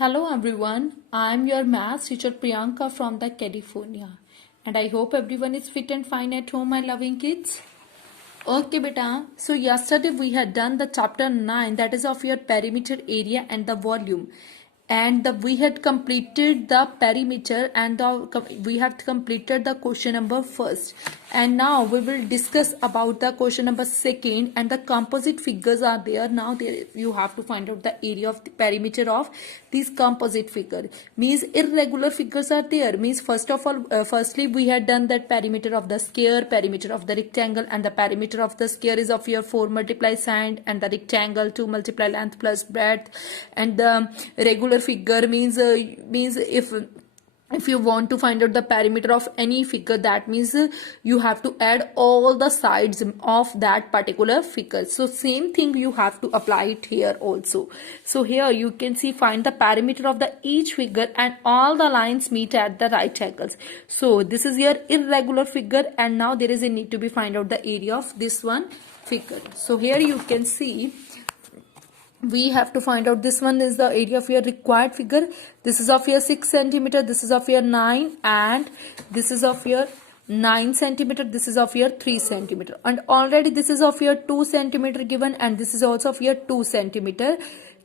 Hello everyone, I am your maths teacher Priyanka from the California and I hope everyone is fit and fine at home, my loving kids. Okay beta, so yesterday we had done the chapter 9, that is of your perimeter area and the volume, and we had completed the perimeter and we have completed the question number first, and now we will discuss about the question number second, and the composite figures are there. Now there you have to find out the area of the perimeter of these composite figure. Means irregular figures are there. Means first of all, firstly we had done that perimeter of the square, perimeter of the rectangle, and the perimeter of the square is of your 4 multiply side, and the rectangle 2 multiply length plus breadth, and the regular figure means if you want to find out the perimeter of any figure, that means you have to add all the sides of that particular figure. So same thing you have to apply it here also. So here you can see, find the perimeter of the each figure and all the lines meet at the right angles. So this is your irregular figure, and now there is a need to be find out the area of this one figure. So here you can see we have to find out, this one is the area of your required figure. This is of your 6 centimeter, this is of your 9, and this is of your 9 centimeter, this is of your 3 centimeter, and already this is of your 2 centimeter given, and this is also of your 2 centimeter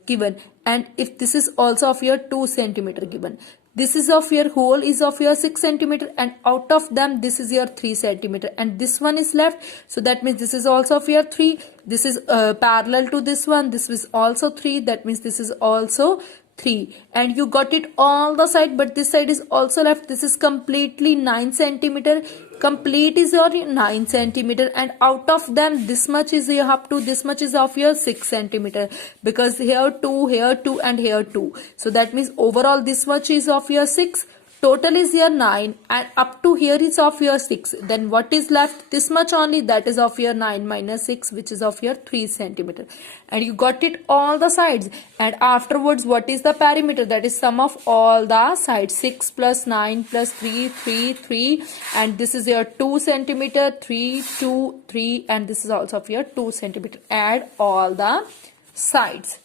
given, and if this is also of your 2 centimeter given, this is of your whole is of your 6 centimeter, and out of them this is your 3 centimeter, and this one is left. So that means this is also of your 3. This is parallel to this one. This is also 3. That means this is also 3. And you got it all the side, but this side is also left. This is completely 9 centimeter. Complete is your 9 centimeter, and out of them this much is you have to, this much is of your 6 centimeter, because here 2, here 2, and here 2. So that means overall this much is of your 6. Total is your 9, and up to here is of your 6. Then what is left? This much only, that is of your 9 minus 6, which is of your 3 centimeter. And you got it all the sides. And afterwards, what is the perimeter? That is sum of all the sides. 6 plus 9 plus 3, 3, 3. And this is your 2 centimeter, 3, 2, 3. And this is also of your 2 centimeter. Add all the sides.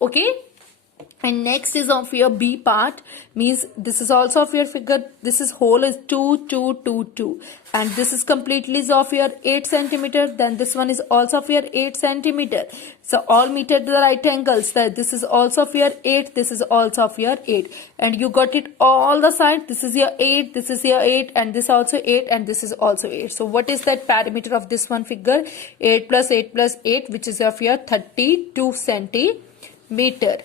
Okay. And next is of your B part, means this is also of your figure. This is whole is 2, 2, 2, 2, and this is completely is of your 8 centimeter. Then this one is also of your 8 centimeter. So all meet at the right angles. This is also of your 8. This is also of your 8, and you got it all the side. This is your 8. This is your 8, and this also 8, and this is also 8. So what is that perimeter of this one figure? 8 plus 8 plus 8, which is of your 32 centimeter.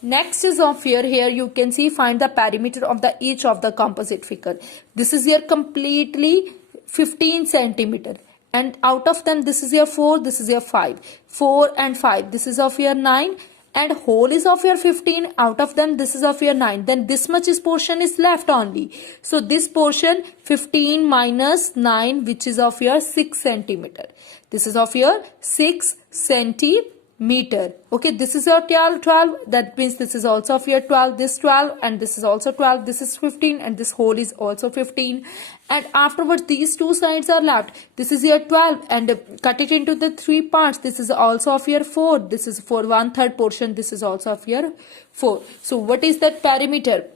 Next is of here you can see, find the perimeter of the each of the composite figure. This is your completely 15 centimeter, and out of them this is your 4, this is your 5, 4 and 5, this is of your 9, and whole is of your 15. Out of them this is of your 9. Then this much is portion is left only. So this portion 15 minus 9, which is of your 6 centimeter. This is of your 6 centimeter. Okay, this is your 12. That means this is also of your 12. This 12, and this is also 12. This is 15, and this whole is also 15. And afterwards these two sides are left. This is your 12, and cut it into the 3 parts. This is also of your 4. This is for 1/3 portion. This is also of your 4. So what is that perimeter?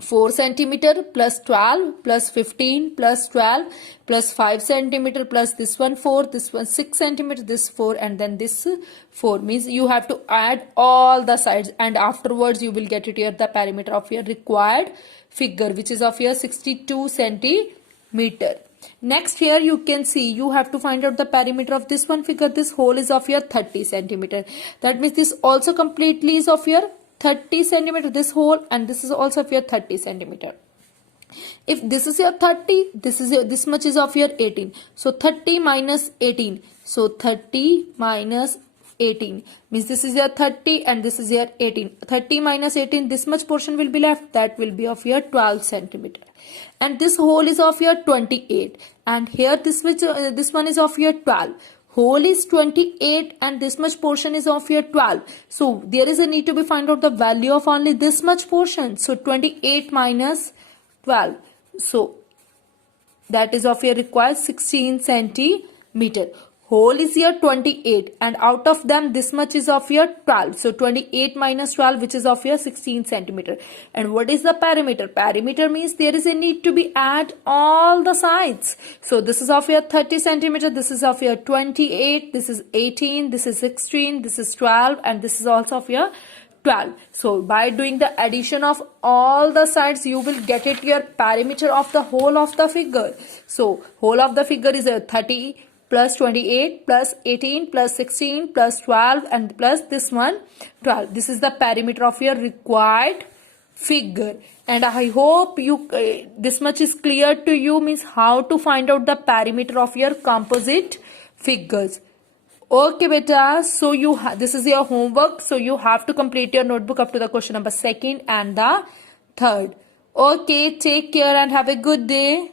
4 centimeter plus 12 plus 15 plus 12 plus 5 centimeter plus this one 4, this one 6 centimeter, this 4, and then this 4. Means you have to add all the sides, and afterwards you will get it here the perimeter of your required figure, which is of your 62 centimeter. Next here you can see, you have to find out the perimeter of this one figure. This whole is of your 30 centimeter. That means this also completely is of your 30 centimeter, this whole, and this is also of your 30 centimeter. If this is your 30, this is your, this much is of your 18. So 30 minus 18. So 30 minus 18 means this is your 30 and this is your 18. 30 minus 18, this much portion will be left. That will be of your 12 centimeter. And this whole is of your 28. And here this one is of your 12. Whole is 28, and this much portion is of your 12. So there is a need to be find out the value of only this much portion. So 28 minus 12. So that is of your required 16 centimeter. whole is your 28, and out of them this much is of your 12. So 28 minus 12, which is of your 16 centimeter. And what is the perimeter? Perimeter means there is a need to be add all the sides. So this is of your 30 centimeter, this is of your 28, this is 18, this is 16, this is 12, and this is also of your 12. So by doing the addition of all the sides, you will get it your perimeter of the whole of the figure. So whole of the figure is a 30 plus 28 plus 18 plus 16 plus 12 and plus this one 12. This is the perimeter of your required figure. And I hope you this much is clear to you, means how to find out the perimeter of your composite figures. Okay beta, so this is your homework, so you have to complete your notebook up to the question number 2nd and the 3rd. Okay, take care and have a good day.